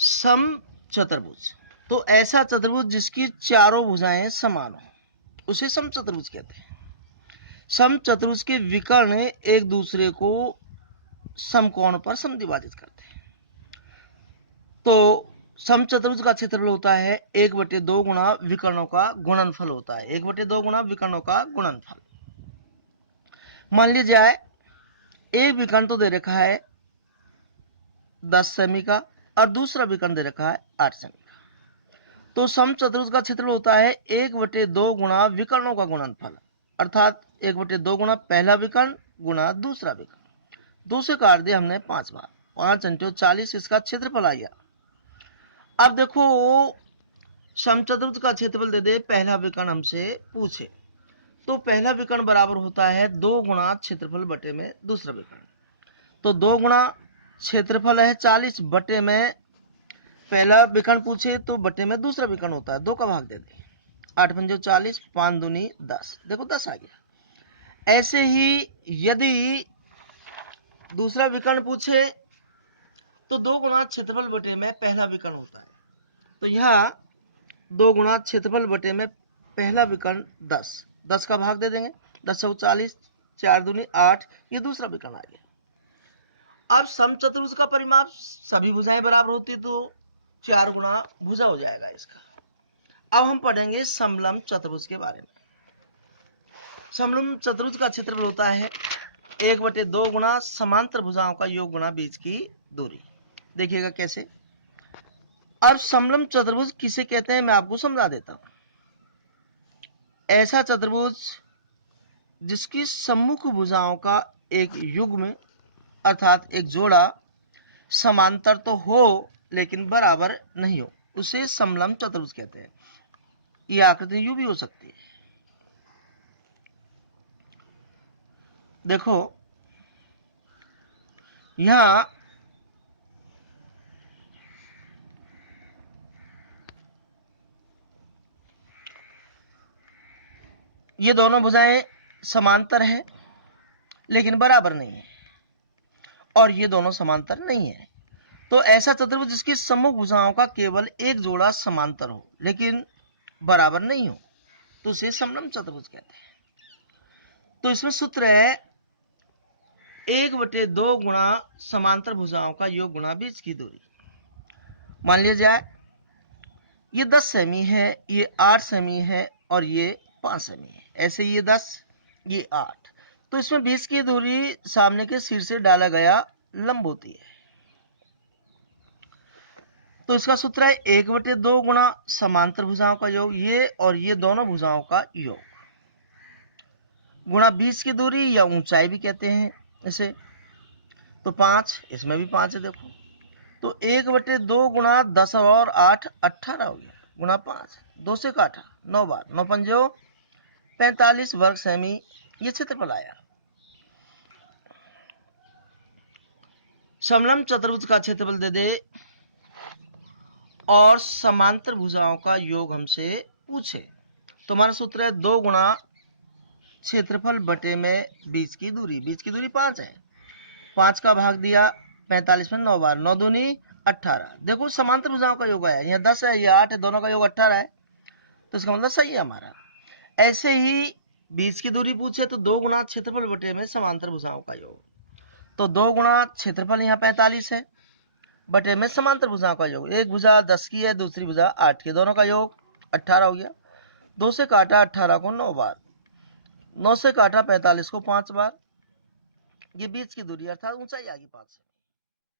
सम चतुर्भुज, तो ऐसा चतुर्भुज जिसकी चारों भुजाएं समान हो उसे सम चतुर्भुज कहते हैं। सम चतुर्भुज के विकर्ण एक दूसरे को समकोण पर समद्विभाजित करते हैं। तो सम चतुर्भुज का क्षेत्रफल होता है 1/2 गुणा विकर्णों का गुणनफल होता है, 1/2 गुणा विकर्णों का गुणनफल। मान लीजिए जाए एक विकर्ण तो दे रखा है 10 सेमी का और दूसरा विकर्ण दे रखा है 8 सेमी का। तो सम चतुर्भुज का क्षेत्रफल होता है 1/2 गुणा विकर्णों का गुणनफल, अर्थात 1/2 गुणा पहला विकर्ण गुणा दूसरा विकर्ण। 2 से काट दिया हमने 5 बार, 5 × 40 इसका क्षेत्रफल आ गया। अब देखो समचतुर्भुज का क्षेत्रफल दे दे, पहला विकर्ण हमसे पूछे, तो पहला विकर्ण बराबर होता है 2 गुणा क्षेत्रफल बटे में दूसरा विकर्ण। तो 2 गुणा क्षेत्रफल है 40 बटे में पहला विकर्ण पूछे तो बटे में दूसरा विकर्ण होता है, 2 का भाग दे दे, 8 × 5 = 40, 5 दूनी 10, देखो 10 आ गया। ऐसे ही यदि दूसरा विकर्ण पूछे तो 2 गुणा क्षेत्रफल बटे में पहला विकर्ण होता है, तो यहाँ 2 गुणा क्षेत्रफल बटे में पहला विकर्ण 10, 10 का भाग दे देंगे, 10 × 40, 4 दूनी 8, ये दूसरा विकर्ण आ गया। अब समचतुर्भुज का परिमाप सभी भुजाएं बराबर होती तो 4 गुणा भुजा हो जाएगा इसका। अब हम पढ़ेंगे समलंब चतुर्भुज के बारे में। समलंब चतुर्भुज का क्षेत्रफल होता है 1/2 गुणा समांतर भुजाओं का योग गुणा बीच की दूरी। देखिएगा कैसे। अब समलंब चतुर्भुज किसे कहते हैं मैं आपको समझा देता हूं। ऐसा चतुर्भुज जिसकी सम्मुख भुजाओं का एक युग्म अर्थात एक जोड़ा समांतर तो हो लेकिन बराबर नहीं हो उसे समलंब चतुर्भुज कहते हैं। यह आकृति यूं भी हो सकती है, देखो यहां ये दोनों भुजाएं समांतर है लेकिन बराबर नहीं है, और ये दोनों समांतर नहीं है। तो ऐसा चतुर्भुज जिसकी सम्मुख भुजाओं का केवल एक जोड़ा समांतर हो लेकिन बराबर नहीं हो तो उसे समलंब चतुर्भुज कहते हैं। तो इसमें सूत्र है 1/2 गुणा समांतर भुजाओं का योग गुणा बीच की दूरी। मान लिया जाए ये 10 सेमी है, ये 8 सेमी है और ये 5 सेमी है, ऐसे ये 10 ये 8, तो इसमें बीच की दूरी सामने के सिर से डाला गया लंब होती है। तो इसका सूत्र है 1/2 गुणा समांतर भुजाओं का योग, ये और ये दोनों भुजाओं का योग, गुणा बीच की दूरी या ऊंचाई भी कहते हैं इसे। तो 5, इसमें भी 5 है देखो, तो 1/2 गुणा 10 और 8 18 हो गया, गुणा 5, 2 से काटा 9 बार, 9 पंजो 45 वर्ग सेमी ये क्षेत्रफल आया। समलंब चतुर्भुज का क्षेत्रफल दे दे और समांतर भुजाओं का योग हमसे पूछे, तो हमारा सूत्र है 2 गुणा क्षेत्रफल बटे में बीच की दूरी, बीच की दूरी 5 है, 5 का भाग दिया 45 में 9 बार, 9 दूनी 18, देखो समांतर भुजाओं का योग है, यहाँ 10 है ये 8 है, दोनों का योग 18 है, तो इसका मतलब सही है हमारा। ऐसे ही बीच की दूरी पूछे तो 2 गुणा क्षेत्रफल बटे में समांतर भुजाओं का योग, तो 2 गुणा क्षेत्रफल यहाँ 45 है बटे में समांतर भुजाओं का योग, एक भुजा 10 की है दूसरी भुजा 8 की, दोनों का योग 18 हो गया, 2 से काटा 18 को 9 बार, 9 से काटा 45 को 5 बार, ये बीच की दूरी अर्थात ऊंचाई आ गई 5 से।